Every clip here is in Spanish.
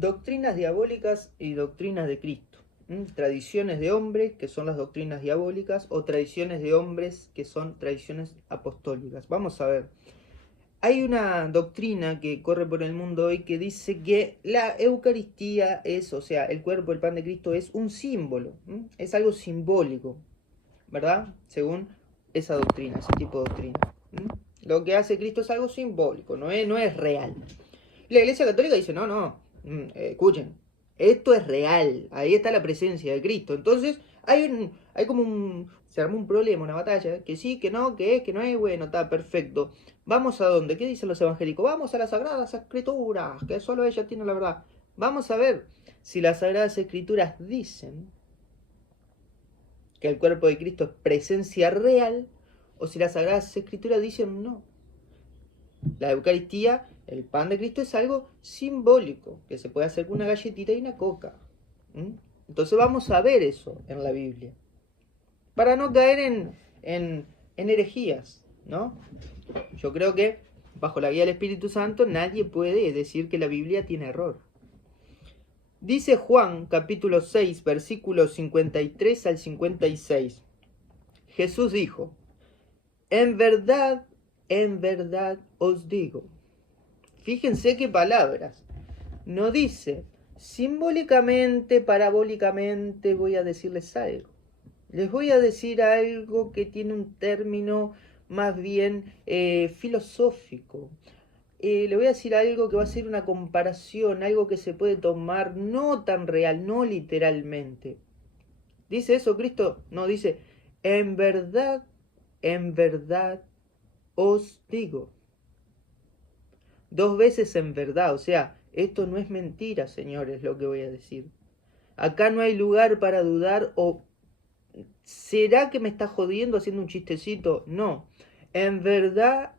Doctrinas diabólicas y doctrinas de Cristo. Tradiciones de hombres, que son las doctrinas diabólicas, o tradiciones de hombres, que son tradiciones apostólicas. Vamos a ver. Hay una doctrina que corre por el mundo hoy que dice que la Eucaristía es, o sea, el cuerpo, el pan de Cristo es un símbolo, es algo simbólico, ¿verdad? Según esa doctrina, ese tipo de doctrina. Lo que hace Cristo es algo simbólico, no es real. La Iglesia Católica dice, no, escuchen, esto es real, ahí está la presencia de Cristo. Entonces se armó un problema, una batalla, que sí, que no, que es, que no es, bueno, está perfecto. ¿Vamos a dónde? ¿Qué dicen los evangélicos? Vamos a las Sagradas Escrituras, que solo ella tiene la verdad. Vamos a ver si las Sagradas Escrituras dicen que el cuerpo de Cristo es presencia real, o si las Sagradas Escrituras dicen no. La Eucaristía, el pan de Cristo, es algo simbólico, que se puede hacer con una galletita y una coca. Entonces vamos a ver eso en la Biblia, para no caer en herejías, ¿no? Yo creo que bajo la guía del Espíritu Santo nadie puede decir que la Biblia tiene error. Dice Juan capítulo 6, versículos 53 al 56. Jesús dijo, en verdad os digo. Fíjense qué palabras. No dice, simbólicamente, parabólicamente voy a decirles algo. Les voy a decir algo que tiene un término más bien filosófico. Le voy a decir algo que va a ser una comparación, algo que se puede tomar no tan real, no literalmente. ¿Dice eso Cristo? No, dice, en verdad os digo. 2 veces en verdad, o sea, esto no es mentira, señores, lo que voy a decir. Acá no hay lugar para dudar o ¿será que me está jodiendo haciendo un chistecito? No, en verdad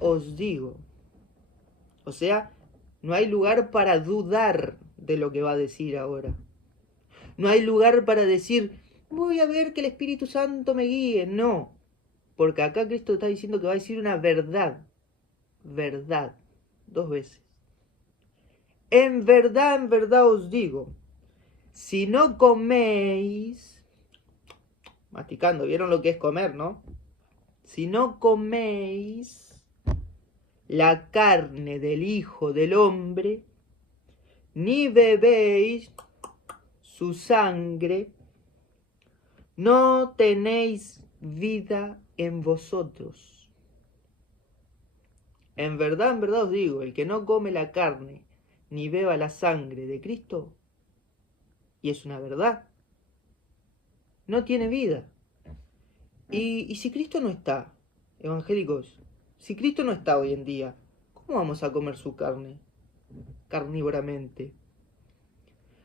os digo. O sea, no hay lugar para dudar de lo que va a decir ahora. No hay lugar para decir, voy a ver que el Espíritu Santo me guíe. No, porque acá Cristo está diciendo que va a decir una verdad. Verdad. 2 veces. En verdad os digo, si no coméis, masticando, ¿vieron lo que es comer, no? Si no coméis la carne del Hijo del Hombre, ni bebéis su sangre, no tenéis vida en vosotros. En verdad os digo, el que no come la carne ni beba la sangre de Cristo, y es una verdad, no tiene vida. Y si Cristo no está, evangélicos, si Cristo no está hoy en día, ¿cómo vamos a comer su carne? Carnívoramente.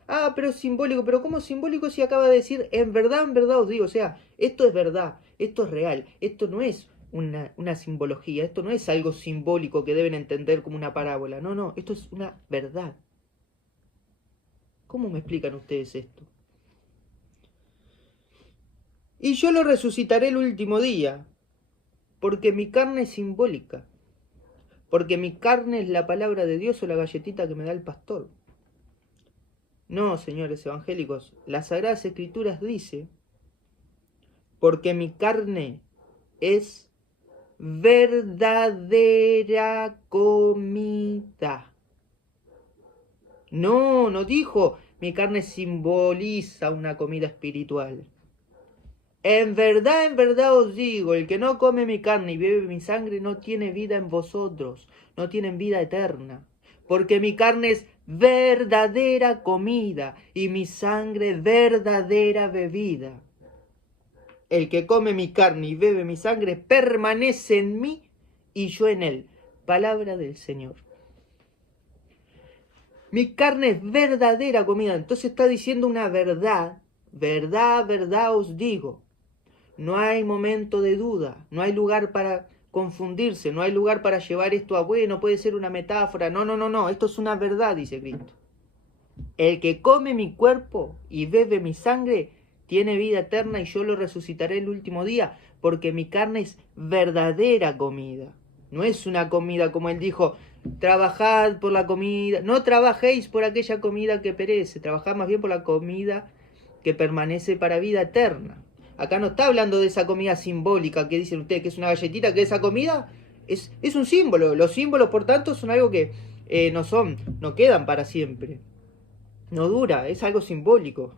Ah, pero es simbólico, pero ¿cómo simbólico si acaba de decir en verdad os digo? O sea, esto es verdad, esto es real, esto no es una simbología, esto no es algo simbólico que deben entender como una parábola, no, esto es una verdad. ¿Cómo me explican ustedes esto? Y yo lo resucitaré el último día, porque mi carne es simbólica, porque mi carne es la palabra de Dios o la galletita que me da el pastor. No, señores evangélicos, las Sagradas Escrituras dice, porque mi carne es verdadera comida. No dijo, mi carne simboliza una comida espiritual. En verdad os digo, el que no come mi carne y bebe mi sangre no tiene vida en vosotros, no tienen vida eterna. Porque mi carne es verdadera comida y mi sangre verdadera bebida. El que come mi carne y bebe mi sangre permanece en mí y yo en él. Palabra del Señor. Mi carne es verdadera comida. Entonces está diciendo una verdad. Verdad os digo. No hay momento de duda. No hay lugar para confundirse. No hay lugar para llevar esto a bueno. Puede ser una metáfora. No. Esto es una verdad, dice Cristo. El que come mi cuerpo y bebe mi sangre tiene vida eterna y yo lo resucitaré el último día, porque mi carne es verdadera comida. No es una comida como él dijo, trabajad por la comida, no trabajéis por aquella comida que perece, trabajad más bien por la comida que permanece para vida eterna. Acá no está hablando de esa comida simbólica que dicen ustedes que es una galletita, que esa comida es un símbolo. Los símbolos, por tanto, son algo que no quedan para siempre. No dura, es algo simbólico.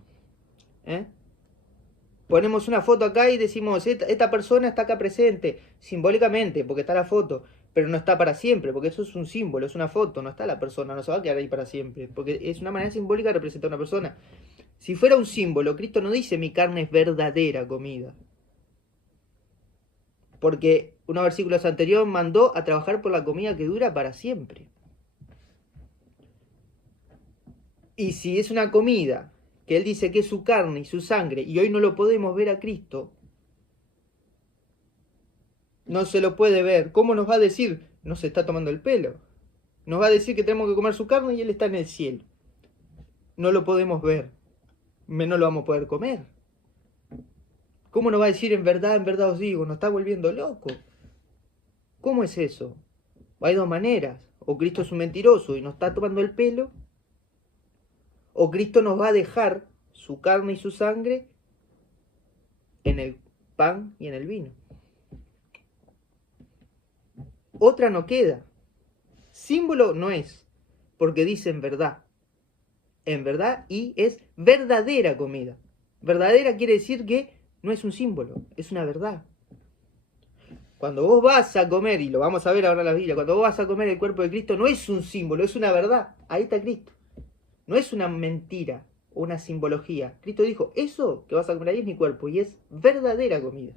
Ponemos una foto acá y decimos, esta persona está acá presente, simbólicamente, porque está la foto, pero no está para siempre, porque eso es un símbolo, es una foto, no está la persona, no se va a quedar ahí para siempre, porque es una manera simbólica de representar a una persona. Si fuera un símbolo, Cristo no dice mi carne es verdadera comida. Porque unos versículos anteriores mandó a trabajar por la comida que dura para siempre. Y si es una comida que Él dice que es su carne y su sangre, y hoy no lo podemos ver a Cristo, no se lo puede ver, ¿cómo nos va a decir? Nos está tomando el pelo. Nos va a decir que tenemos que comer su carne y Él está en el cielo. No lo podemos ver. No lo vamos a poder comer. ¿Cómo nos va a decir en verdad os digo? Nos está volviendo loco. ¿Cómo es eso? Hay dos maneras. O Cristo es un mentiroso y nos está tomando el pelo, o Cristo nos va a dejar su carne y su sangre en el pan y en el vino. Otra no queda. Símbolo no es, porque dice en verdad y es verdadera comida. Verdadera quiere decir que no es un símbolo, es una verdad. Cuando vos vas a comer, y lo vamos a ver ahora en la Biblia, cuando vos vas a comer el cuerpo de Cristo, no es un símbolo, es una verdad. Ahí está Cristo. No es una mentira o una simbología. Cristo dijo, eso que vas a comer ahí es mi cuerpo y es verdadera comida.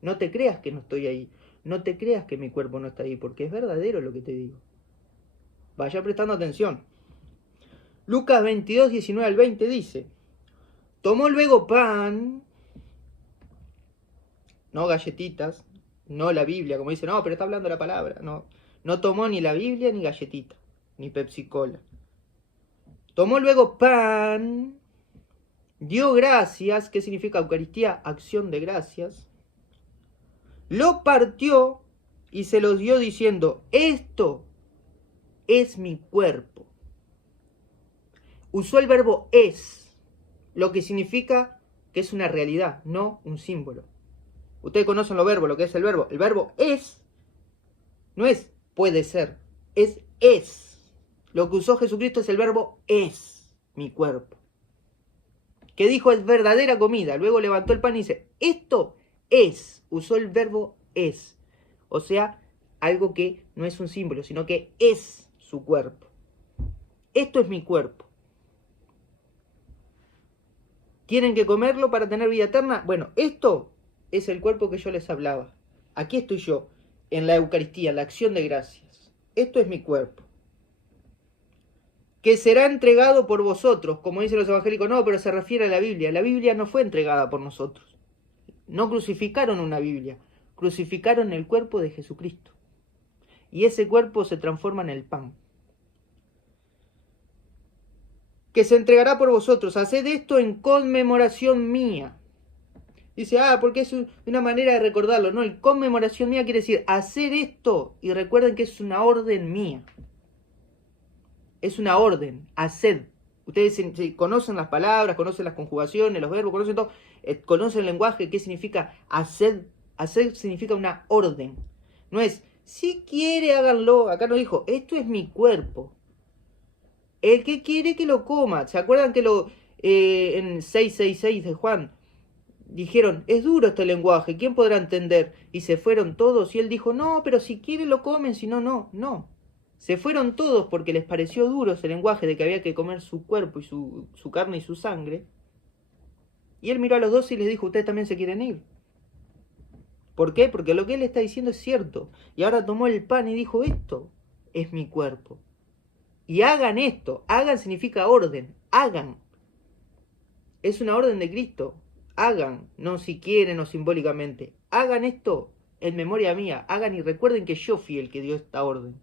No te creas que no estoy ahí. No te creas que mi cuerpo no está ahí, porque es verdadero lo que te digo. Vaya prestando atención. Lucas 22, 19 al 20 dice, tomó luego pan, no galletitas, no la Biblia, como dice, no, pero está hablando la palabra. No tomó ni la Biblia ni galletita, ni Pepsi Cola. Tomó luego pan, dio gracias, ¿qué significa Eucaristía? Acción de gracias. Lo partió y se los dio diciendo, esto es mi cuerpo. Usó el verbo es, lo que significa que es una realidad, no un símbolo. Ustedes conocen los verbos, lo que es el verbo. El verbo es, no es puede ser, es. Lo que usó Jesucristo es el verbo es mi cuerpo. Que dijo es verdadera comida. Luego levantó el pan y dice, esto es. Usó el verbo es. O sea, algo que no es un símbolo, sino que es su cuerpo. Esto es mi cuerpo. ¿Tienen que comerlo para tener vida eterna? Bueno, esto es el cuerpo que yo les hablaba. Aquí estoy yo, en la Eucaristía, en la acción de gracias. Esto es mi cuerpo. Que será entregado por vosotros, como dicen los evangélicos, no, pero se refiere a la Biblia. La Biblia no fue entregada por nosotros. No crucificaron una Biblia, crucificaron el cuerpo de Jesucristo. Y ese cuerpo se transforma en el pan. Que se entregará por vosotros. Haced esto en conmemoración mía. Dice, porque es una manera de recordarlo. No, el conmemoración mía quiere decir hacer esto. Y recuerden que es una orden mía. Es una orden, haced. Ustedes conocen las palabras, conocen las conjugaciones, los verbos, conocen todo. Conocen el lenguaje, ¿qué significa haced? Haced significa una orden. No es, si quiere háganlo. Acá no dijo, esto es mi cuerpo. El que quiere que lo coma. ¿Se acuerdan que en 6:6:6 de Juan dijeron, es duro este lenguaje, ¿quién podrá entender? Y se fueron todos y él dijo, no, pero si quiere lo comen, si no, no. Se fueron todos porque les pareció duro ese lenguaje de que había que comer su cuerpo y su carne y su sangre. Y él miró a los dos y les dijo, ustedes también se quieren ir. ¿Por qué? Porque lo que él está diciendo es cierto. Y ahora tomó el pan y dijo, esto es mi cuerpo. Y hagan esto. Hagan significa orden. Hagan. Es una orden de Cristo. Hagan, no si quieren o simbólicamente. Hagan esto en memoria mía. Hagan y recuerden que yo fui el que dio esta orden.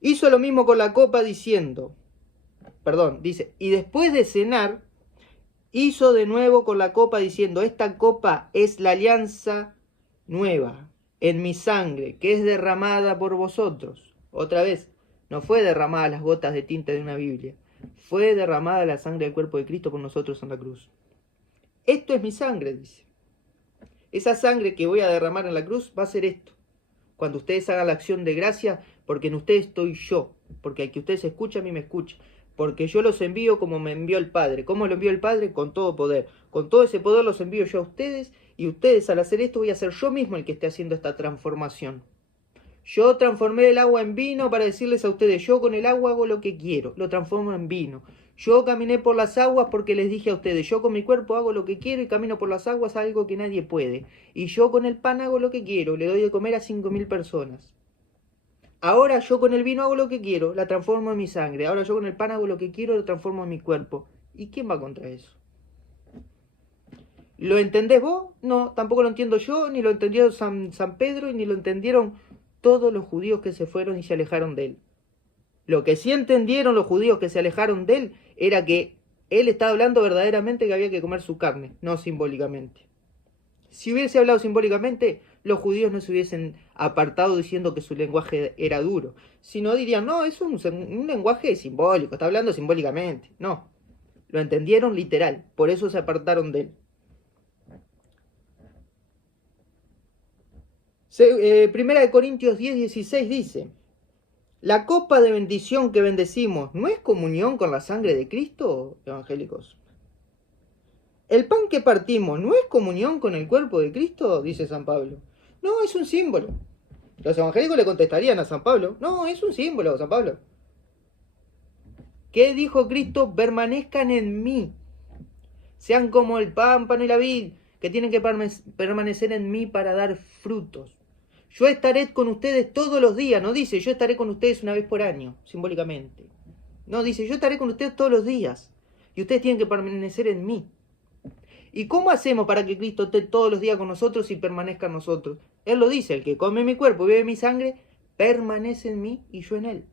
Hizo lo mismo con la copa diciendo, dice, y después de cenar, hizo de nuevo con la copa diciendo, esta copa es la alianza nueva, en mi sangre, que es derramada por vosotros. Otra vez, no fue derramada las gotas de tinta de una Biblia, fue derramada la sangre del cuerpo de Cristo por nosotros en la cruz. Esto es mi sangre, dice. Esa sangre que voy a derramar en la cruz va a ser esto. Cuando ustedes hagan la acción de gracia, porque en ustedes estoy yo, porque al que ustedes escuchan, a mí me escucha, porque yo los envío como me envió el Padre. ¿Cómo lo envió el Padre? Con todo poder. Con todo ese poder los envío yo a ustedes, y ustedes al hacer esto voy a ser yo mismo el que esté haciendo esta transformación. Yo transformé el agua en vino para decirles a ustedes, yo con el agua hago lo que quiero, lo transformo en vino. Yo caminé por las aguas porque les dije a ustedes, yo con mi cuerpo hago lo que quiero y camino por las aguas, algo que nadie puede. Y yo con el pan hago lo que quiero, le doy de comer a 5.000 personas. Ahora yo con el vino hago lo que quiero, la transformo en mi sangre. Ahora yo con el pan hago lo que quiero, lo transformo en mi cuerpo. ¿Y quién va contra eso? ¿Lo entendés vos? No, tampoco lo entiendo yo, ni lo entendió San Pedro, y ni lo entendieron todos los judíos que se fueron y se alejaron de él. Lo que sí entendieron los judíos que se alejaron de él era que él estaba hablando verdaderamente que había que comer su carne, no simbólicamente. Si hubiese hablado simbólicamente, los judíos no se hubiesen apartado diciendo que su lenguaje era duro, sino dirían, no, es un lenguaje simbólico, está hablando simbólicamente. No, lo entendieron literal, por eso se apartaron de él. Primera de Corintios 10:16 dice, la copa de bendición que bendecimos, ¿no es comunión con la sangre de Cristo, evangélicos? El pan que partimos, ¿no es comunión con el cuerpo de Cristo? Dice San Pablo. No, es un símbolo. Los evangélicos le contestarían a San Pablo, no, es un símbolo, San Pablo. ¿Qué dijo Cristo? Permanezcan en mí. Sean como el pámpano y la vid, que tienen que permanecer en mí para dar frutos. Yo estaré con ustedes todos los días. No dice, yo estaré con ustedes una vez por año, simbólicamente. No, dice, yo estaré con ustedes todos los días. Y ustedes tienen que permanecer en mí. ¿Y cómo hacemos para que Cristo esté todos los días con nosotros y permanezca en nosotros? Él lo dice, el que come mi cuerpo y bebe mi sangre, permanece en mí y yo en él.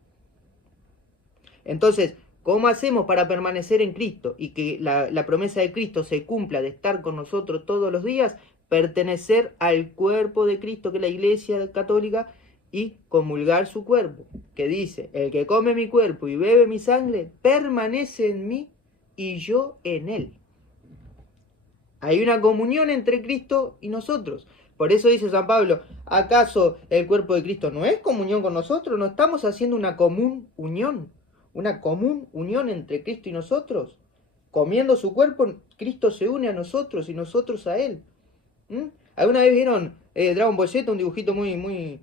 Entonces, ¿cómo hacemos para permanecer en Cristo y que la promesa de Cristo se cumpla de estar con nosotros todos los días? Pertenecer al cuerpo de Cristo, que es la Iglesia Católica, y comulgar su cuerpo, que dice, el que come mi cuerpo y bebe mi sangre, permanece en mí y yo en él. Hay una comunión entre Cristo y nosotros. Por eso dice San Pablo, ¿acaso el cuerpo de Cristo no es comunión con nosotros? ¿No estamos haciendo una común unión? Una común unión entre Cristo y nosotros. Comiendo su cuerpo, Cristo se une a nosotros y nosotros a él. ¿Alguna vez vieron Dragon Ball Z, un dibujito muy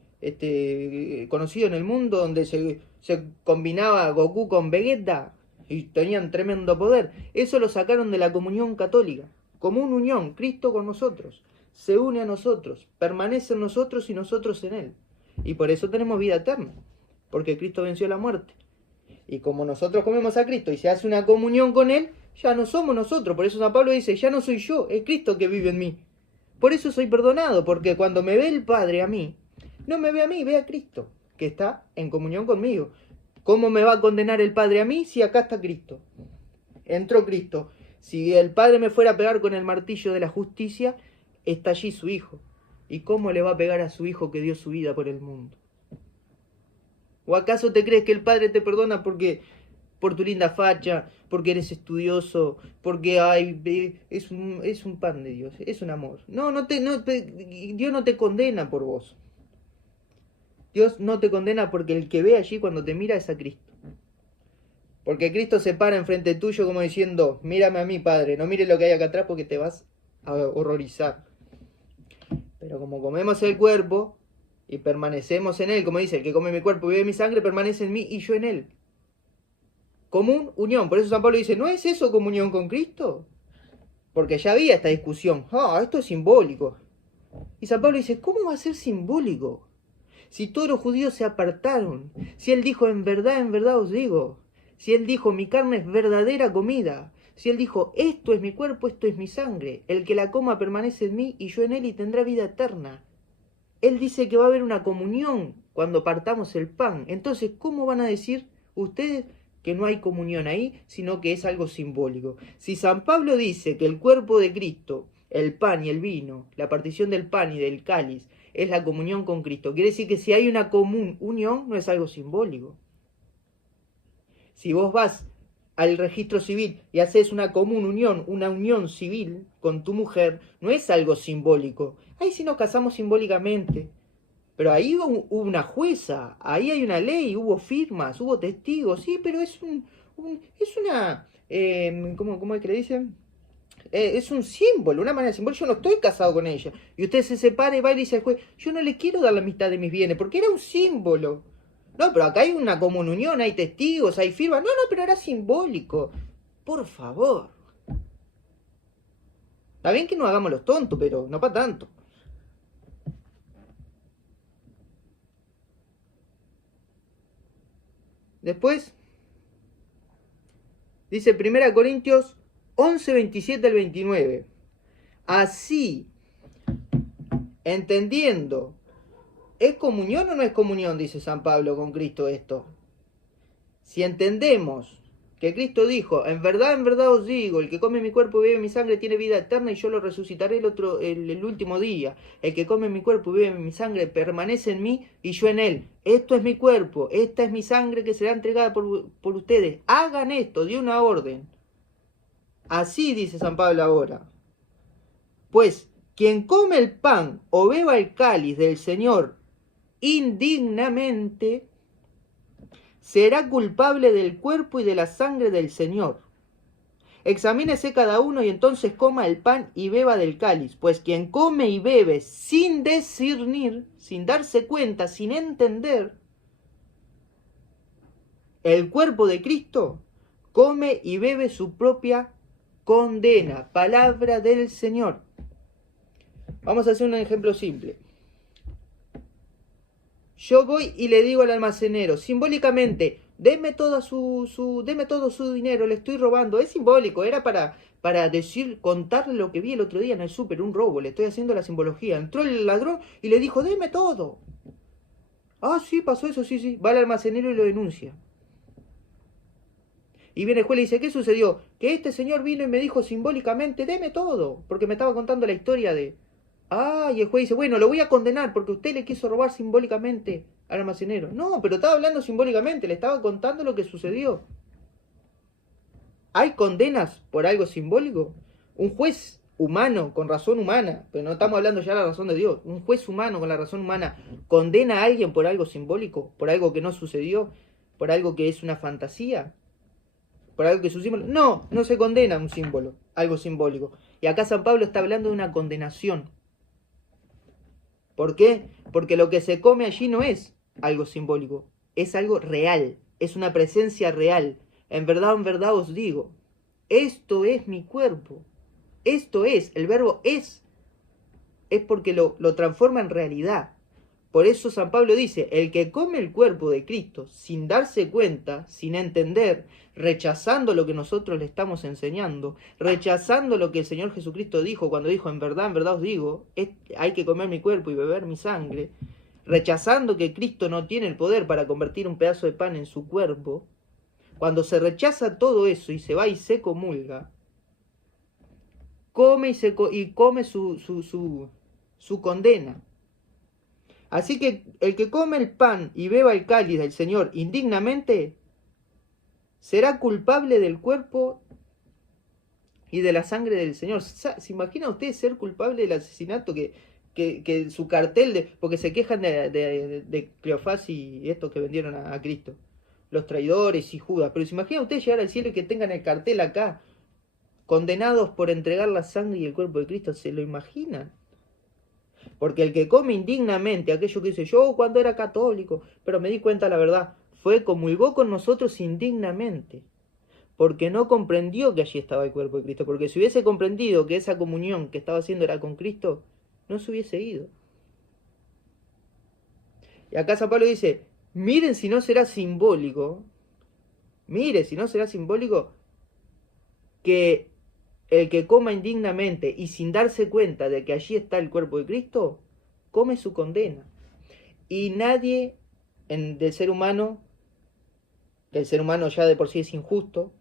conocido en el mundo, donde se combinaba Goku con Vegeta y tenían tremendo poder? Eso lo sacaron de la comunión católica. Común unión, Cristo con nosotros, se une a nosotros, permanece en nosotros y nosotros en él. Y por eso tenemos vida eterna, porque Cristo venció la muerte. Y como nosotros comemos a Cristo y se hace una comunión con él, ya no somos nosotros. Por eso San Pablo dice, ya no soy yo, es Cristo que vive en mí. Por eso soy perdonado, porque cuando me ve el Padre a mí, no me ve a mí, ve a Cristo, que está en comunión conmigo. ¿Cómo me va a condenar el Padre a mí si acá está Cristo? Entró Cristo. Si el Padre me fuera a pegar con el martillo de la justicia, está allí su Hijo. ¿Y cómo le va a pegar a su Hijo que dio su vida por el mundo? ¿O acaso te crees que el Padre te perdona porque por tu linda facha, porque eres estudioso, porque es un pan de Dios, es un amor? No, Dios no te condena por vos. Dios no te condena porque el que ve allí cuando te mira es a Cristo. Porque Cristo se para enfrente tuyo como diciendo, mírame a mí, Padre, no mires lo que hay acá atrás porque te vas a horrorizar. Pero como comemos el cuerpo y permanecemos en él, como dice, el que come mi cuerpo y bebe mi sangre, permanece en mí y yo en él. Común unión. Por eso San Pablo dice, ¿no es eso comunión con Cristo? Porque ya había esta discusión. Esto es simbólico. Y San Pablo dice, ¿cómo va a ser simbólico? Si todos los judíos se apartaron. Si él dijo, en verdad os digo. Si él dijo, mi carne es verdadera comida. Si él dijo, esto es mi cuerpo, esto es mi sangre. El que la coma permanece en mí y yo en él y tendrá vida eterna. Él dice que va a haber una comunión cuando partamos el pan. Entonces, ¿cómo van a decir ustedes que no hay comunión ahí, sino que es algo simbólico? Si San Pablo dice que el cuerpo de Cristo, el pan y el vino, la partición del pan y del cáliz, es la comunión con Cristo. Quiere decir que si hay una común unión, no es algo simbólico. Si vos vas al registro civil y haces una común unión, una unión civil con tu mujer, no es algo simbólico. Ahí sí nos casamos simbólicamente. Pero ahí hubo una jueza, ahí hay una ley, hubo firmas, hubo testigos, sí, pero es es una, ¿cómo es que le dicen? Es un símbolo, una manera de símbolo. Yo no estoy casado con ella. Y usted se separa y va y le dice al juez, yo no le quiero dar la mitad de mis bienes, porque era un símbolo. No, pero acá hay una comunión, hay testigos, hay firmas. No, no, pero era simbólico. Por favor. Está bien que no hagamos los tontos, pero no para tanto. Después, dice 1 Corintios 11, 27 al 29. Así, entendiendo, ¿es comunión o no es comunión? Dice San Pablo con Cristo esto. Si entendemos que Cristo dijo, en verdad os digo, el que come mi cuerpo y bebe mi sangre tiene vida eterna y yo lo resucitaré el último día. El que come mi cuerpo y bebe mi sangre permanece en mí y yo en él. Esto es mi cuerpo, esta es mi sangre que será entregada por ustedes. Hagan esto, dio una orden. Así dice San Pablo ahora. Pues quien come el pan o beba el cáliz del Señor indignamente, será culpable del cuerpo y de la sangre del Señor. Examínese cada uno y entonces coma el pan y beba del cáliz, pues quien come y bebe sin discernir, sin darse cuenta, sin entender el cuerpo de Cristo, come y bebe su propia condena. Palabra del Señor. Vamos a hacer un ejemplo simple. Yo voy y le digo al almacenero, simbólicamente, deme todo su dinero, le estoy robando. Es simbólico, era para decir, contarle lo que vi el otro día en el súper, un robo, le estoy haciendo la simbología. Entró el ladrón y le dijo, deme todo. Ah, sí, pasó eso, sí. Va al almacenero y lo denuncia. Y viene el juez y le dice, ¿qué sucedió? Que este señor vino y me dijo simbólicamente, deme todo, porque me estaba contando la historia de... Ah, y el juez dice, bueno, lo voy a condenar porque usted le quiso robar simbólicamente al almacenero. No, pero estaba hablando simbólicamente, le estaba contando lo que sucedió. ¿Hay condenas por algo simbólico? Un juez humano, con razón humana, pero no estamos hablando ya de la razón de Dios, un juez humano con la razón humana, ¿condena a alguien por algo simbólico? ¿Por algo que no sucedió? ¿Por algo que es una fantasía? ¿Por algo que es un símbolo? No, no se condena un símbolo, algo simbólico. Y acá San Pablo está hablando de una condenación. ¿Por qué? Porque lo que se come allí no es algo simbólico, es algo real, es una presencia real. En verdad os digo, esto es mi cuerpo. Esto es, el verbo es porque lo transforma en realidad. Por eso San Pablo dice, el que come el cuerpo de Cristo sin darse cuenta, sin entender, rechazando lo que nosotros le estamos enseñando, rechazando lo que el Señor Jesucristo dijo cuando dijo, en verdad os digo, hay que comer mi cuerpo y beber mi sangre, rechazando que Cristo no tiene el poder para convertir un pedazo de pan en su cuerpo, cuando se rechaza todo eso y se va y se comulga, come y come su condena. Así que el que come el pan y beba el cáliz del Señor indignamente, será culpable del cuerpo y de la sangre del Señor. ¿Se imagina usted ser culpable del asesinato que su cartel, porque se quejan de Cleofás y estos que vendieron a Cristo, los traidores y Judas, pero se imagina usted llegar al cielo y que tengan el cartel acá, condenados por entregar la sangre y el cuerpo de Cristo? ¿Se lo imaginan? Porque el que come indignamente, aquello que dice, yo cuando era católico, pero me di cuenta la verdad, comulgó con nosotros indignamente, porque no comprendió que allí estaba el cuerpo de Cristo, porque si hubiese comprendido que esa comunión que estaba haciendo era con Cristo, no se hubiese ido. Y acá San Pablo dice, miren si no será simbólico, mire si no será simbólico que el que coma indignamente y sin darse cuenta de que allí está el cuerpo de Cristo, come su condena. Y nadie del ser humano, que el ser humano ya de por sí es injusto,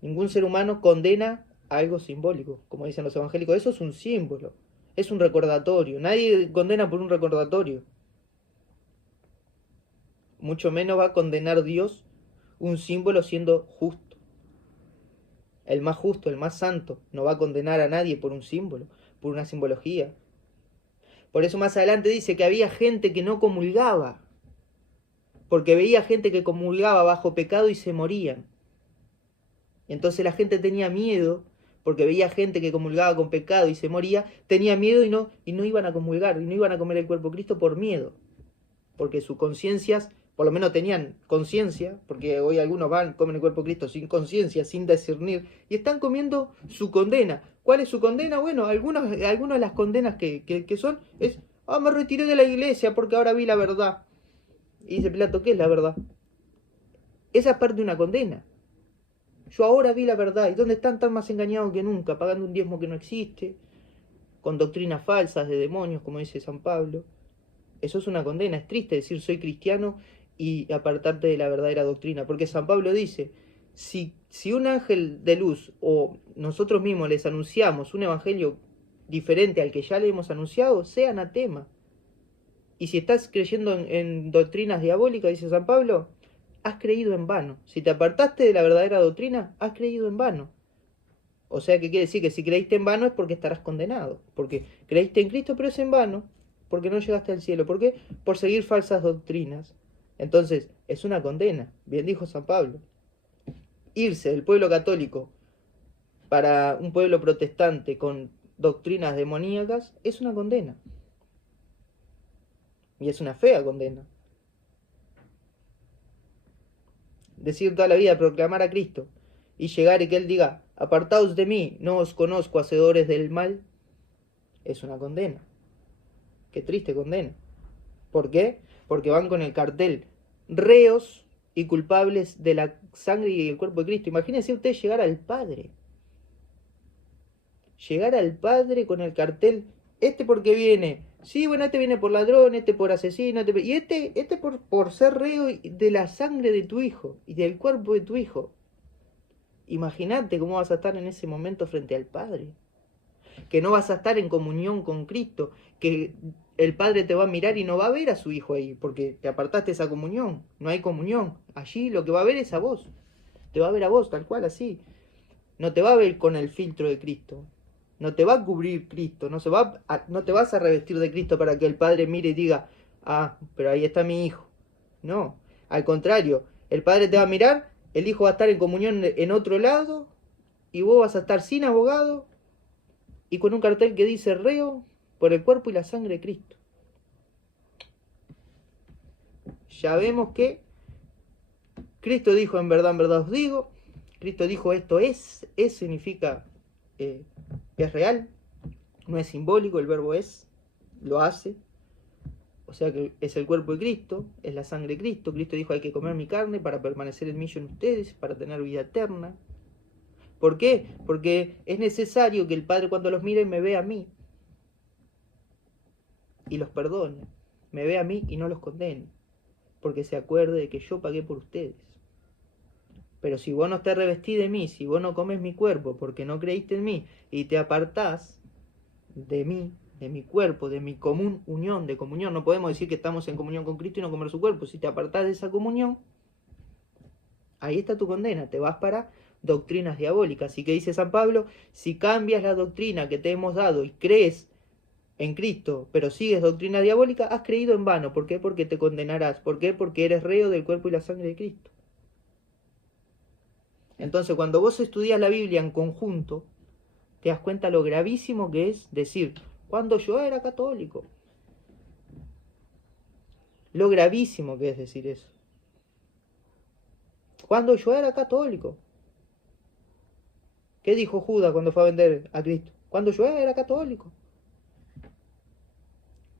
ningún ser humano condena algo simbólico, como dicen los evangélicos. Eso es un símbolo. Es un recordatorio. Nadie condena por un recordatorio. Mucho menos va a condenar Dios un símbolo siendo justo. El más justo, el más santo, no va a condenar a nadie por un símbolo, por una simbología. Por eso más adelante dice que había gente que no comulgaba, porque veía gente que comulgaba bajo pecado y se morían. Entonces la gente tenía miedo, porque veía gente que comulgaba con pecado y se moría, tenía miedo y no iban a comulgar, y no iban a comer el cuerpo de Cristo por miedo. Porque sus conciencias, por lo menos tenían conciencia, porque hoy algunos van, comen el cuerpo de Cristo sin conciencia, sin discernir, y están comiendo su condena. ¿Cuál es su condena? Bueno, algunas de las condenas que son es, me retiré de la iglesia porque ahora vi la verdad. Y dice Pilato, ¿qué es la verdad? Esa es parte de una condena. Yo ahora vi la verdad. ¿Y dónde están tan más engañados que nunca? Pagando un diezmo que no existe, con doctrinas falsas de demonios, como dice San Pablo. Eso es una condena. Es triste decir soy cristiano y apartarte de la verdadera doctrina. Porque San Pablo dice, si un ángel de luz o nosotros mismos les anunciamos un evangelio diferente al que ya le hemos anunciado, sea anatema. Y si estás creyendo en doctrinas diabólicas, dice San Pablo, has creído en vano. Si te apartaste de la verdadera doctrina, has creído en vano. O sea, que quiere decir que si creíste en vano es porque estarás condenado. Porque creíste en Cristo, pero es en vano. Porque no llegaste al cielo. ¿Por qué? Por seguir falsas doctrinas. Entonces, es una condena. Bien dijo San Pablo. Irse del pueblo católico para un pueblo protestante con doctrinas demoníacas es una condena. Y es una fea condena. Decir toda la vida, proclamar a Cristo, y llegar y que Él diga, apartaos de mí, no os conozco, hacedores del mal, es una condena. Qué triste condena. ¿Por qué? Porque van con el cartel, reos y culpables de la sangre y el cuerpo de Cristo. Imagínense usted llegar al Padre. Llegar al Padre con el cartel, este porque viene, sí, bueno, este viene por ladrón, este por asesino, y este por ser reo de la sangre de tu hijo y del cuerpo de tu hijo. Imagínate cómo vas a estar en ese momento frente al Padre. Que no vas a estar en comunión con Cristo, que el Padre te va a mirar y no va a ver a su hijo ahí, porque te apartaste de esa comunión, no hay comunión. Allí lo que va a ver es a vos, te va a ver a vos tal cual así. No te va a ver con el filtro de Cristo, no te va a cubrir Cristo, no te vas a revestir de Cristo para que el Padre mire y diga, pero ahí está mi hijo. No, al contrario, el Padre te va a mirar, el hijo va a estar en comunión en otro lado y vos vas a estar sin abogado y con un cartel que dice reo por el cuerpo y la sangre de Cristo. Ya vemos que Cristo dijo en verdad os digo, Cristo dijo esto es significa es real, no es simbólico, el verbo es, lo hace, o sea que es el cuerpo de Cristo, es la sangre de Cristo. Cristo dijo hay que comer mi carne para permanecer en mí y en ustedes, para tener vida eterna. ¿Por qué? Porque es necesario que el Padre cuando los mire me vea a mí y los perdone, me vea a mí y no los condene, porque se acuerde de que yo pagué por ustedes. Pero si vos no te revestís de mí, si vos no comes mi cuerpo porque no creíste en mí y te apartás de mí, de mi cuerpo, de mi común unión, de comunión, no podemos decir que estamos en comunión con Cristo y no comer su cuerpo. Si te apartás de esa comunión, ahí está tu condena, te vas para doctrinas diabólicas. Así que dice San Pablo, si cambias la doctrina que te hemos dado y crees en Cristo, pero sigues doctrina diabólica, has creído en vano. ¿Por qué? Porque te condenarás. ¿Por qué? Porque eres reo del cuerpo y la sangre de Cristo. Entonces, cuando vos estudias la Biblia en conjunto, te das cuenta lo gravísimo que es decir, cuando yo era católico. Lo gravísimo que es decir eso. Cuando yo era católico. ¿Qué dijo Judas cuando fue a vender a Cristo? Cuando yo era católico.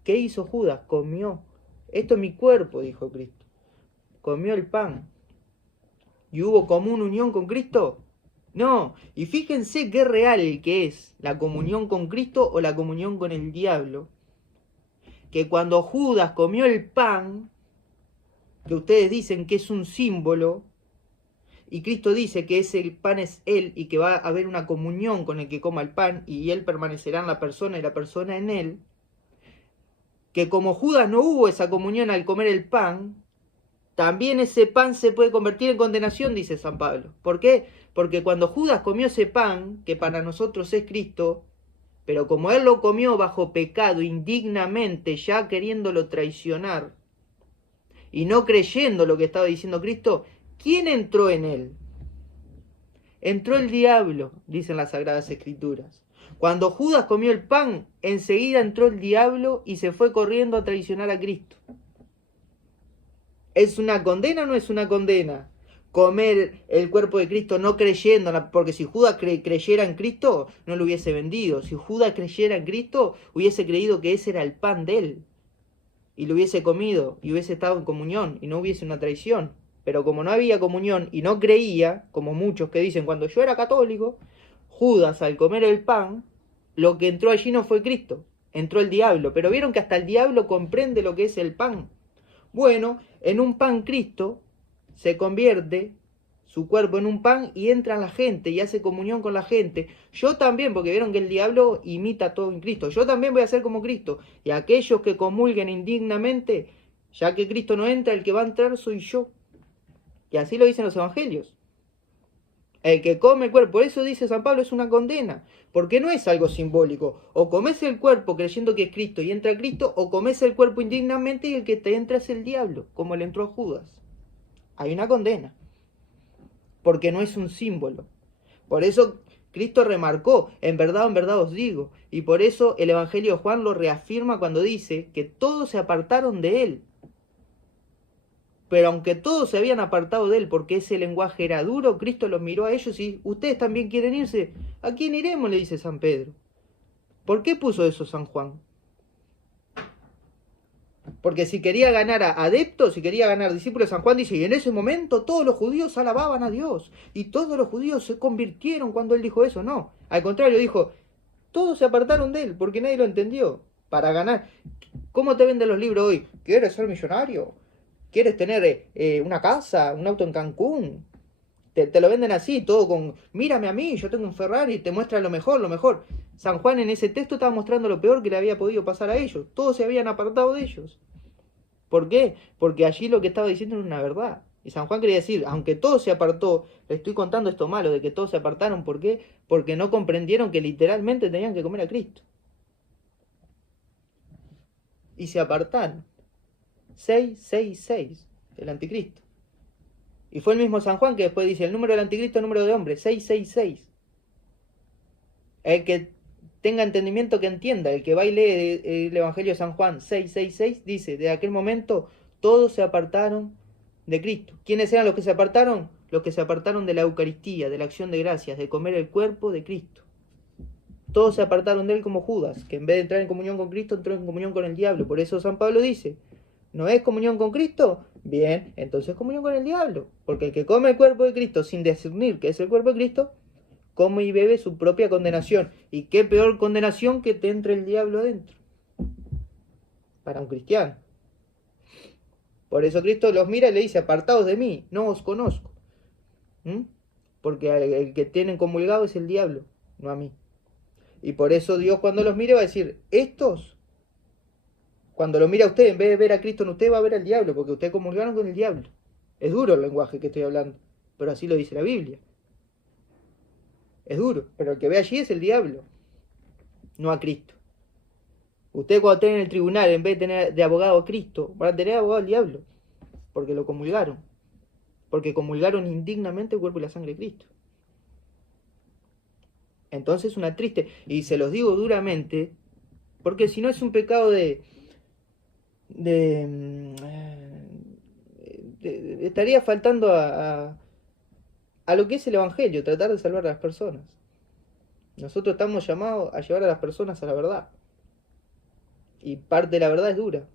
¿Qué hizo Judas? Comió. Esto es mi cuerpo, dijo Cristo. Comió el pan. ¿Y hubo común unión con Cristo? No. Y fíjense qué real que es la comunión con Cristo o la comunión con el diablo. Que cuando Judas comió el pan, que ustedes dicen que es un símbolo, y Cristo dice que ese pan es Él y que va a haber una comunión con el que coma el pan y Él permanecerá en la persona y la persona en Él, que como Judas no hubo esa comunión al comer el pan, también ese pan se puede convertir en condenación, dice San Pablo. ¿Por qué? Porque cuando Judas comió ese pan, que para nosotros es Cristo, pero como él lo comió bajo pecado, indignamente, ya queriéndolo traicionar, y no creyendo lo que estaba diciendo Cristo, ¿quién entró en él? Entró el diablo, dicen las Sagradas Escrituras. Cuando Judas comió el pan, enseguida entró el diablo y se fue corriendo a traicionar a Cristo. ¿Es una condena o no es una condena? Comer el cuerpo de Cristo no creyendo, porque si Judas creyera en Cristo, no lo hubiese vendido. Si Judas creyera en Cristo, hubiese creído que ese era el pan de él. Y lo hubiese comido, y hubiese estado en comunión, y no hubiese una traición. Pero como no había comunión y no creía, como muchos que dicen, cuando yo era católico, Judas al comer el pan, lo que entró allí no fue Cristo, entró el diablo. Pero vieron que hasta el diablo comprende lo que es el pan. Bueno, en un pan Cristo se convierte su cuerpo en un pan y entra en la gente y hace comunión con la gente. Yo también, porque vieron que el diablo imita todo en Cristo. Yo también voy a ser como Cristo. Y aquellos que comulguen indignamente, ya que Cristo no entra, el que va a entrar soy yo. Y así lo dicen los evangelios. El que come el cuerpo, por eso dice San Pablo, es una condena. Porque no es algo simbólico. O comes el cuerpo creyendo que es Cristo y entra Cristo, o comes el cuerpo indignamente y el que te entra es el diablo, como le entró a Judas. Hay una condena. Porque no es un símbolo. Por eso Cristo remarcó, en verdad os digo. Y por eso el Evangelio de Juan lo reafirma cuando dice que todos se apartaron de él. Pero aunque todos se habían apartado de él porque ese lenguaje era duro, Cristo los miró a ellos y ustedes también quieren irse. ¿A quién iremos? Le dice San Pedro. ¿Por qué puso eso San Juan? Porque si quería ganar a adeptos, si quería ganar discípulos, San Juan dice, y en ese momento todos los judíos alababan a Dios, y todos los judíos se convirtieron cuando él dijo eso. No, al contrario, dijo, todos se apartaron de él, porque nadie lo entendió. Para ganar. ¿Cómo te venden los libros hoy? ¿Quieres ser millonario? ¿Quieres tener una casa, un auto en Cancún? Te lo venden así, todo con, mírame a mí, yo tengo un Ferrari, y te muestra lo mejor, lo mejor. San Juan en ese texto estaba mostrando lo peor que le había podido pasar a ellos. Todos se habían apartado de ellos. ¿Por qué? Porque allí lo que estaba diciendo era una verdad. Y San Juan quería decir, aunque todo se apartó, le estoy contando esto malo, de que todos se apartaron. ¿Por qué? Porque no comprendieron que literalmente tenían que comer a Cristo. Y se apartaron. 666, el anticristo. Y fue el mismo San Juan que después dice, el número del anticristo es el número de hombre, 666. El que tenga entendimiento que entienda, el que va y lee el Evangelio de San Juan 666, dice, de aquel momento todos se apartaron de Cristo. ¿Quiénes eran los que se apartaron? Los que se apartaron de la Eucaristía, de la acción de gracias, de comer el cuerpo de Cristo. Todos se apartaron de él como Judas, que en vez de entrar en comunión con Cristo, entró en comunión con el diablo. Por eso San Pablo dice, ¿no es comunión con Cristo? Bien, entonces comunión con el diablo. Porque el que come el cuerpo de Cristo sin discernir que es el cuerpo de Cristo, come y bebe su propia condenación. Y qué peor condenación que te entre el diablo adentro. Para un cristiano. Por eso Cristo los mira y le dice, apartaos de mí, no os conozco. Porque el que tienen comulgado es el diablo, no a mí. Y por eso Dios cuando los mire va a decir, estos, cuando lo mira a usted, en vez de ver a Cristo en usted, va a ver al diablo, porque ustedes comulgaron con el diablo. Es duro el lenguaje que estoy hablando, pero así lo dice la Biblia. Es duro, pero el que ve allí es el diablo, no a Cristo. Ustedes cuando estén en el tribunal, en vez de tener de abogado a Cristo, van a tener abogado al diablo, porque lo comulgaron. Porque comulgaron indignamente el cuerpo y la sangre de Cristo. Entonces una triste, y se los digo duramente, porque si no es un pecado estaría faltando a lo que es el Evangelio, tratar de salvar a las personas. Nosotros estamos llamados a llevar a las personas a la verdad. Y parte de la verdad es dura.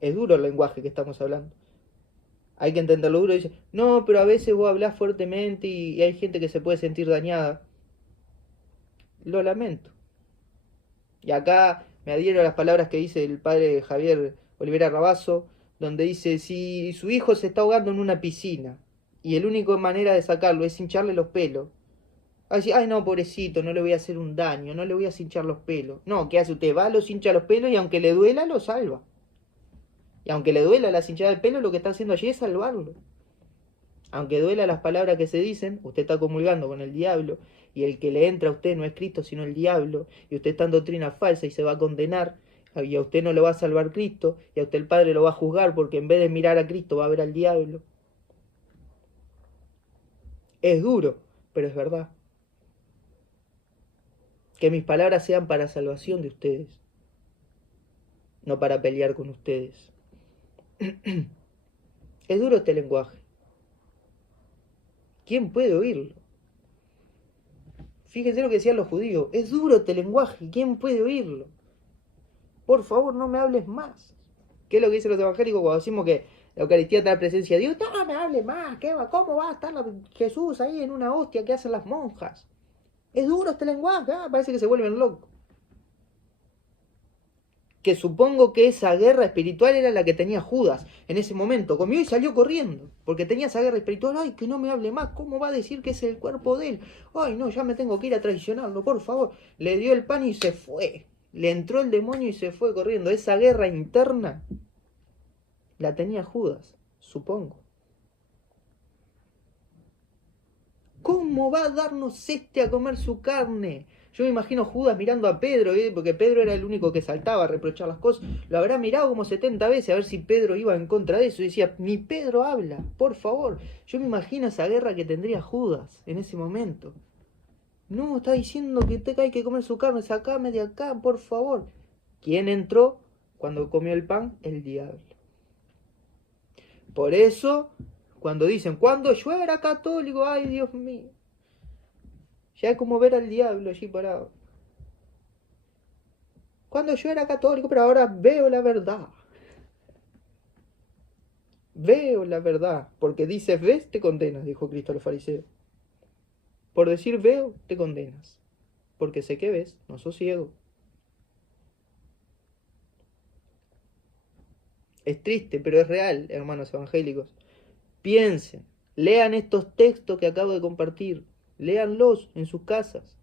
Es duro el lenguaje que estamos hablando. Hay que entenderlo duro y dice, no, pero a veces vos hablás fuertemente y hay gente que se puede sentir dañada. Lo lamento. Y acá me adhiero a las palabras que dice el padre Javier Olivera Rabazo, donde dice, si su hijo se está ahogando en una piscina y la única manera de sacarlo es hincharle los pelos. Ay, no, pobrecito, no le voy a hacer un daño, no le voy a hinchar los pelos. No, ¿qué hace usted? Va, los hincha los pelos y aunque le duela, lo salva. Y aunque le duela la hinchada de pelo, lo que está haciendo allí es salvarlo. Aunque duela las palabras que se dicen, usted está comulgando con el diablo, y el que le entra a usted no es Cristo, sino el diablo, y usted está en doctrina falsa y se va a condenar, y a usted no lo va a salvar Cristo, y a usted el Padre lo va a juzgar, porque en vez de mirar a Cristo va a ver al diablo. Es duro, pero es verdad. Que mis palabras sean para salvación de ustedes, no para pelear con ustedes. Es duro este lenguaje. ¿Quién puede oírlo? Fíjense lo que decían los judíos. Es duro este lenguaje. ¿Quién puede oírlo? Por favor, no me hables más. ¿Qué es lo que dicen los evangélicos cuando decimos que la Eucaristía está en la presencia de Dios? No me hables más. ¿Cómo va a estar Jesús ahí en una hostia que hacen las monjas? Es duro este lenguaje. Parece que se vuelven locos. Que supongo que esa guerra espiritual era la que tenía Judas en ese momento. Comió y salió corriendo, porque tenía esa guerra espiritual. Ay, que no me hable más, ¿cómo va a decir que es el cuerpo de él? Ay, no, ya me tengo que ir a traicionarlo, por favor. Le dio el pan y se fue. Le entró el demonio y se fue corriendo. Esa guerra interna la tenía Judas, supongo. ¿Cómo va a darnos a comer su carne? Yo me imagino Judas mirando a Pedro, porque Pedro era el único que saltaba a reprochar las cosas. Lo habrá mirado como 70 veces a ver si Pedro iba en contra de eso. Y decía, ni Pedro habla, por favor. Yo me imagino esa guerra que tendría Judas en ese momento. No, está diciendo que hay que comer su carne, sacame de acá, por favor. ¿Quién entró cuando comió el pan? El diablo. Por eso, cuando dicen, cuando yo era católico, ay Dios mío. Ya es como ver al diablo allí parado. Cuando yo era católico, pero ahora veo la verdad. Veo la verdad. Porque dices, ves, te condenas, dijo Cristo a los fariseos. Por decir veo, te condenas. Porque sé que ves, no sos ciego. Es triste, pero es real, hermanos evangélicos. Piensen, lean estos textos que acabo de compartir. Léanlos en sus casas.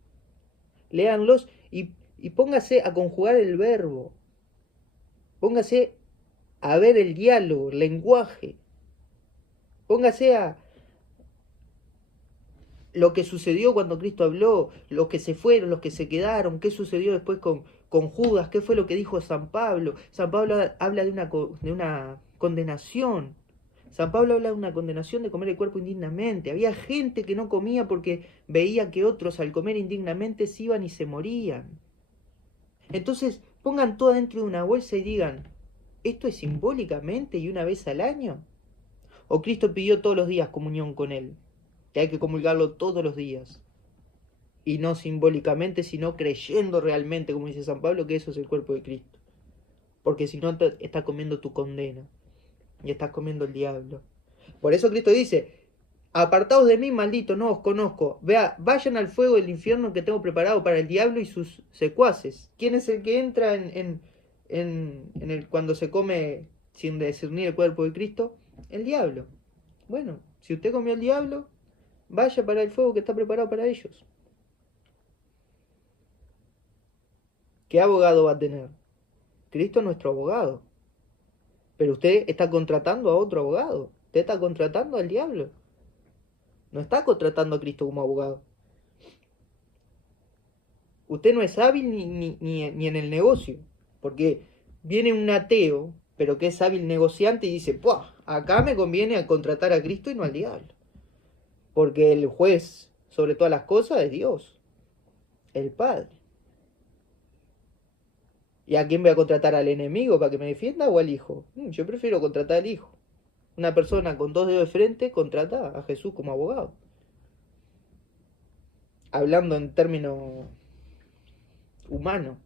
Léanlos y póngase a conjugar el verbo. Póngase a ver el diálogo, el lenguaje. Póngase a lo que sucedió cuando Cristo habló, los que se fueron, los que se quedaron, qué sucedió después con Judas, qué fue lo que dijo San Pablo. San Pablo habla de una condenación. San Pablo habla de una condenación de comer el cuerpo indignamente. Había gente que no comía porque veía que otros al comer indignamente se iban y se morían. Entonces pongan todo dentro de una bolsa y digan, ¿esto es simbólicamente y una vez al año? ¿O Cristo pidió todos los días comunión con Él? Que hay que comulgarlo todos los días. Y no simbólicamente, sino creyendo realmente, como dice San Pablo, que eso es el cuerpo de Cristo. Porque si no, estás comiendo tu condena. Y estás comiendo el diablo. Por eso Cristo dice, apartaos de mí, maldito, no os conozco. Vayan al fuego del infierno que tengo preparado para el diablo y sus secuaces. ¿Quién es el que entra cuando se come sin discernir el cuerpo de Cristo? El diablo. Bueno, si usted comió el diablo, vaya para el fuego que está preparado para ellos. ¿Qué abogado va a tener? Cristo es nuestro abogado. Pero usted está contratando a otro abogado. Usted está contratando al diablo. No está contratando a Cristo como abogado. Usted no es hábil ni en el negocio. Porque viene un ateo, pero que es hábil negociante y dice, ¡puah! Acá me conviene contratar a Cristo y no al diablo. Porque el juez sobre todas las cosas es Dios, el Padre. ¿Y a quién voy a contratar? ¿Al enemigo para que me defienda o al hijo? Yo prefiero contratar al hijo. Una persona con 2 dedos de frente contrata a Jesús como abogado. Hablando en términos humanos.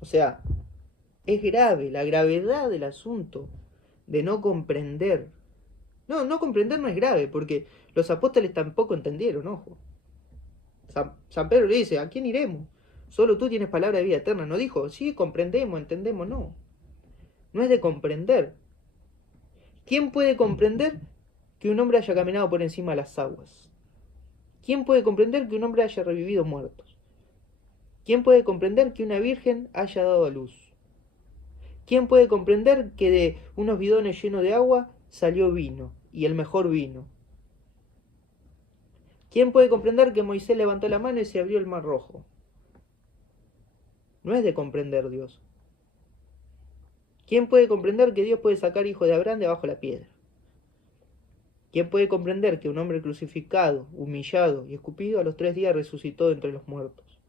O sea, es grave la gravedad del asunto de no comprender. No comprender no es grave, porque los apóstoles tampoco entendieron, ojo. San Pedro le dice, ¿a quién iremos? Solo tú tienes palabra de vida eterna. No dijo, sí, comprendemos, entendemos, no. No es de comprender. ¿Quién puede comprender que un hombre haya caminado por encima de las aguas? ¿Quién puede comprender que un hombre haya revivido muertos? ¿Quién puede comprender que una virgen haya dado a luz? ¿Quién puede comprender que de unos bidones llenos de agua salió vino, y el mejor vino? ¿Quién puede comprender que Moisés levantó la mano y se abrió el mar rojo? No es de comprender Dios. ¿Quién puede comprender que Dios puede sacar hijos de Abraham de abajo de la piedra? ¿Quién puede comprender que un hombre crucificado, humillado y escupido a los 3 días resucitó de entre los muertos?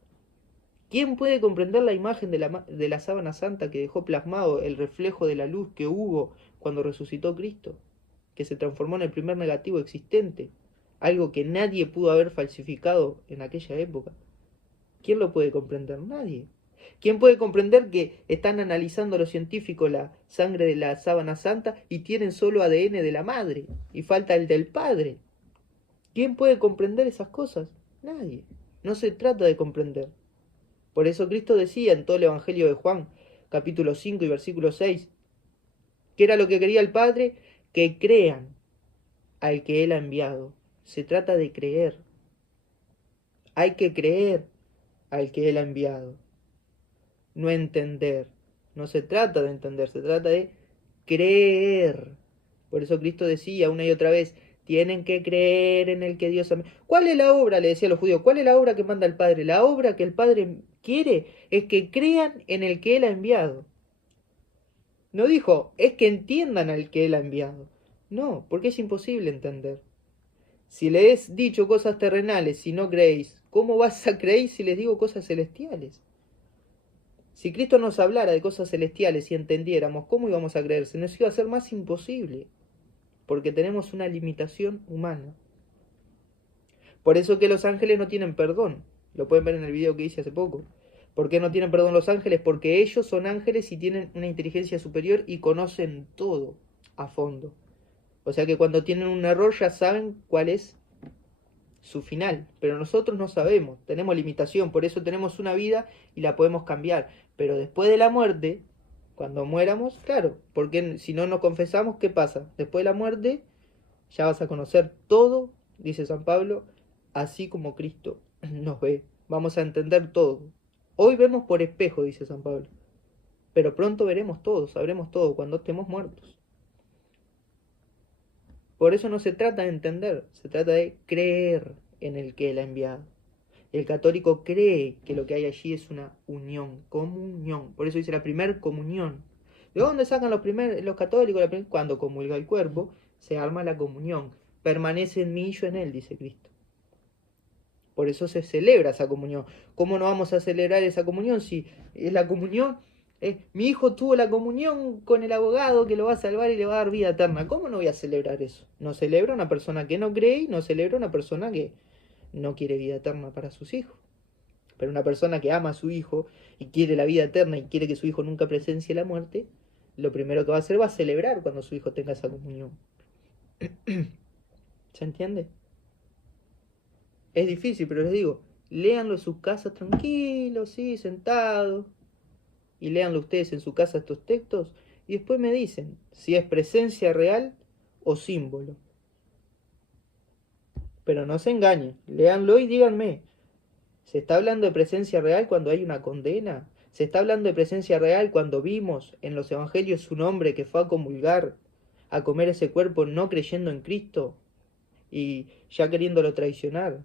¿Quién puede comprender la imagen de la sábana santa que dejó plasmado el reflejo de la luz que hubo cuando resucitó Cristo? Que se transformó en el primer negativo existente, algo que nadie pudo haber falsificado en aquella época. ¿Quién lo puede comprender? Nadie. ¿Quién puede comprender que están analizando los científicos la sangre de la sábana santa y tienen solo ADN de la madre y falta el del padre? ¿Quién puede comprender esas cosas? Nadie. No se trata de comprender. Por eso Cristo decía en todo el Evangelio de Juan, capítulo 5 y versículo 6, que era lo que quería el Padre, que crean al que Él ha enviado. Se trata de creer. Hay que creer al que Él ha enviado. No entender. No se trata de entender, se trata de creer. Por eso Cristo decía una y otra vez, tienen que creer en el que Dios ama. ¿Cuál es la obra? Le decía a los judíos, ¿cuál es la obra que manda el Padre? La obra que el Padre quiere es que crean en el que Él ha enviado. No dijo, es que entiendan al que Él ha enviado. No, porque es imposible entender. Si les he dicho cosas terrenales y no creéis, ¿cómo vas a creer si les digo cosas celestiales? Si Cristo nos hablara de cosas celestiales y entendiéramos, ¿cómo íbamos a creer? Se nos iba a hacer más imposible, porque tenemos una limitación humana. Por eso que los ángeles no tienen perdón. Lo pueden ver en el video que hice hace poco. ¿Por qué no tienen perdón los ángeles? Porque ellos son ángeles y tienen una inteligencia superior y conocen todo a fondo. O sea que cuando tienen un error ya saben cuál es su final. Pero nosotros no sabemos, tenemos limitación, por eso tenemos una vida y la podemos cambiar. Pero después de la muerte, cuando muéramos, claro, porque si no nos confesamos, ¿qué pasa? Después de la muerte ya vas a conocer todo, dice San Pablo, así como Cristo nos ve. Vamos a entender todo. Hoy vemos por espejo, dice San Pablo. Pero pronto veremos todo, sabremos todo cuando estemos muertos. Por eso no se trata de entender, se trata de creer en el que Él ha enviado. El católico cree que lo que hay allí es una unión, comunión. Por eso dice la primer comunión. ¿De dónde sacan los católicos? Cuando comulga el cuerpo, se arma la comunión. Permanece en mí y yo en Él, dice Cristo. Por eso se celebra esa comunión. ¿Cómo no vamos a celebrar esa comunión si es la comunión? Mi hijo tuvo la comunión con el abogado que lo va a salvar y le va a dar vida eterna. ¿Cómo no voy a celebrar eso? No celebra una persona que no cree y no celebra una persona que no quiere vida eterna para sus hijos. Pero una persona que ama a su hijo y quiere la vida eterna y quiere que su hijo nunca presencie la muerte, lo primero que va a hacer va a celebrar cuando su hijo tenga esa comunión. ¿Se entiende? Es difícil, pero les digo, léanlo en sus casas tranquilos, sí, sentados, y léanlo ustedes en su casa estos textos, y después me dicen si es presencia real o símbolo. Pero no se engañen, léanlo y díganme, ¿se está hablando de presencia real cuando hay una condena? ¿Se está hablando de presencia real cuando vimos en los evangelios un hombre que fue a comulgar, a comer ese cuerpo no creyendo en Cristo y ya queriéndolo traicionar?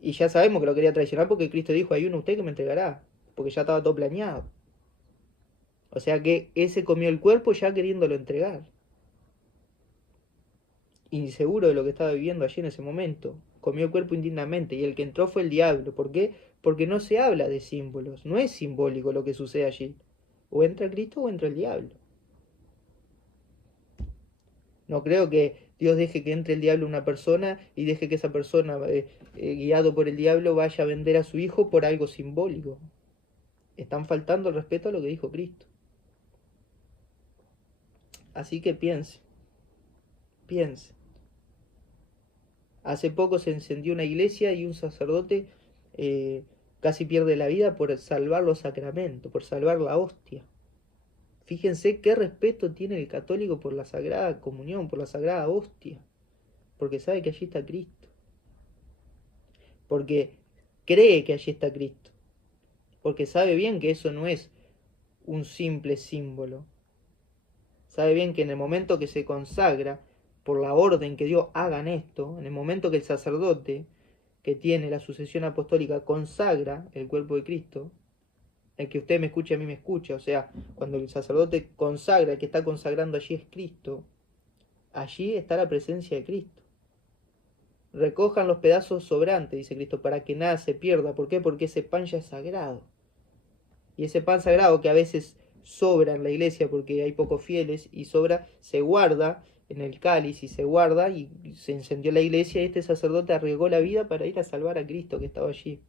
Y ya sabemos que lo quería traicionar porque Cristo dijo, hay uno usted que me entregará, porque ya estaba todo planeado. O sea que ese comió el cuerpo ya queriéndolo entregar. Inseguro de lo que estaba viviendo allí en ese momento. Comió el cuerpo indignamente y el que entró fue el diablo. ¿Por qué? Porque no se habla de símbolos. No es simbólico lo que sucede allí. O entra Cristo o entra el diablo. No creo que Dios deje que entre el diablo una persona y deje que esa persona, guiado por el diablo, vaya a vender a su hijo por algo simbólico. Están faltando el respeto a lo que dijo Cristo. Así que piense. Hace poco se encendió una iglesia y un sacerdote casi pierde la vida por salvar los sacramentos, por salvar la hostia. Fíjense qué respeto tiene el católico por la Sagrada Comunión, por la Sagrada Hostia, porque sabe que allí está Cristo, porque cree que allí está Cristo, porque sabe bien que eso no es un simple símbolo, sabe bien que en el momento que se consagra, por la orden que Dios hagan esto, en el momento que el sacerdote que tiene la sucesión apostólica consagra el cuerpo de Cristo, el que usted me escuche a mí me escucha, o sea, cuando el sacerdote consagra, el que está consagrando allí es Cristo, allí está la presencia de Cristo. Recojan los pedazos sobrantes, dice Cristo, para que nada se pierda. ¿Por qué? Porque ese pan ya es sagrado. Y ese pan sagrado que a veces sobra en la iglesia porque hay pocos fieles y sobra, se guarda en el cáliz y se guarda y se encendió la iglesia y este sacerdote arriesgó la vida para ir a salvar a Cristo que estaba allí.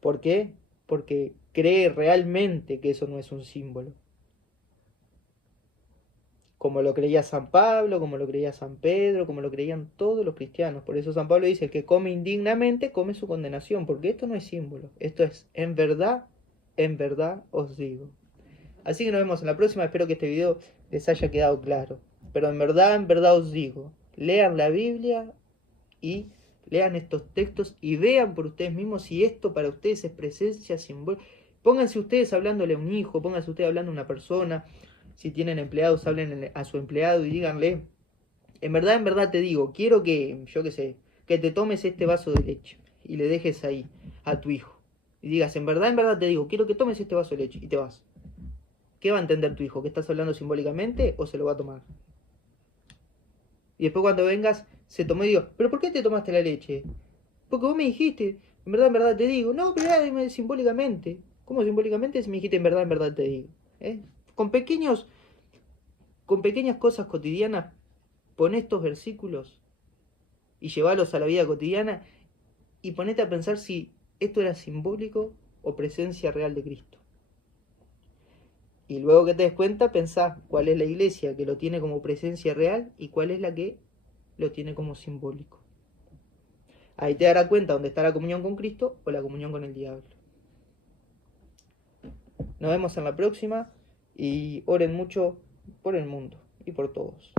¿Por qué? Porque cree realmente que eso no es un símbolo. Como lo creía San Pablo, como lo creía San Pedro, como lo creían todos los cristianos. Por eso San Pablo dice, el que come indignamente come su condenación, porque esto no es símbolo, esto es en verdad os digo. Así que nos vemos en la próxima, espero que este video les haya quedado claro. Pero en verdad os digo, lean la Biblia y lean estos textos y vean por ustedes mismos si esto para ustedes es presencia simbólica. Pónganse ustedes hablándole a un hijo, pónganse ustedes hablando a una persona. Si tienen empleados, hablen a su empleado y díganle, en verdad te digo, quiero que, yo qué sé, que te tomes este vaso de leche y le dejes ahí a tu hijo. Y digas, en verdad te digo, quiero que tomes este vaso de leche y te vas. ¿Qué va a entender tu hijo? ¿Que estás hablando simbólicamente o se lo va a tomar? Y después cuando vengas, se tomó y digo, ¿pero por qué te tomaste la leche? Porque vos me dijiste, en verdad te digo. No, pero era simbólicamente. ¿Cómo simbólicamente si me dijiste en verdad te digo? ¿Eh? Con pequeñas cosas cotidianas, pon estos versículos y llevalos a la vida cotidiana y ponete a pensar si esto era simbólico o presencia real de Cristo. Y luego que te des cuenta, pensá cuál es la iglesia que lo tiene como presencia real y cuál es la que lo tiene como simbólico. Ahí te darás cuenta dónde está la comunión con Cristo o la comunión con el diablo. Nos vemos en la próxima y oren mucho por el mundo y por todos.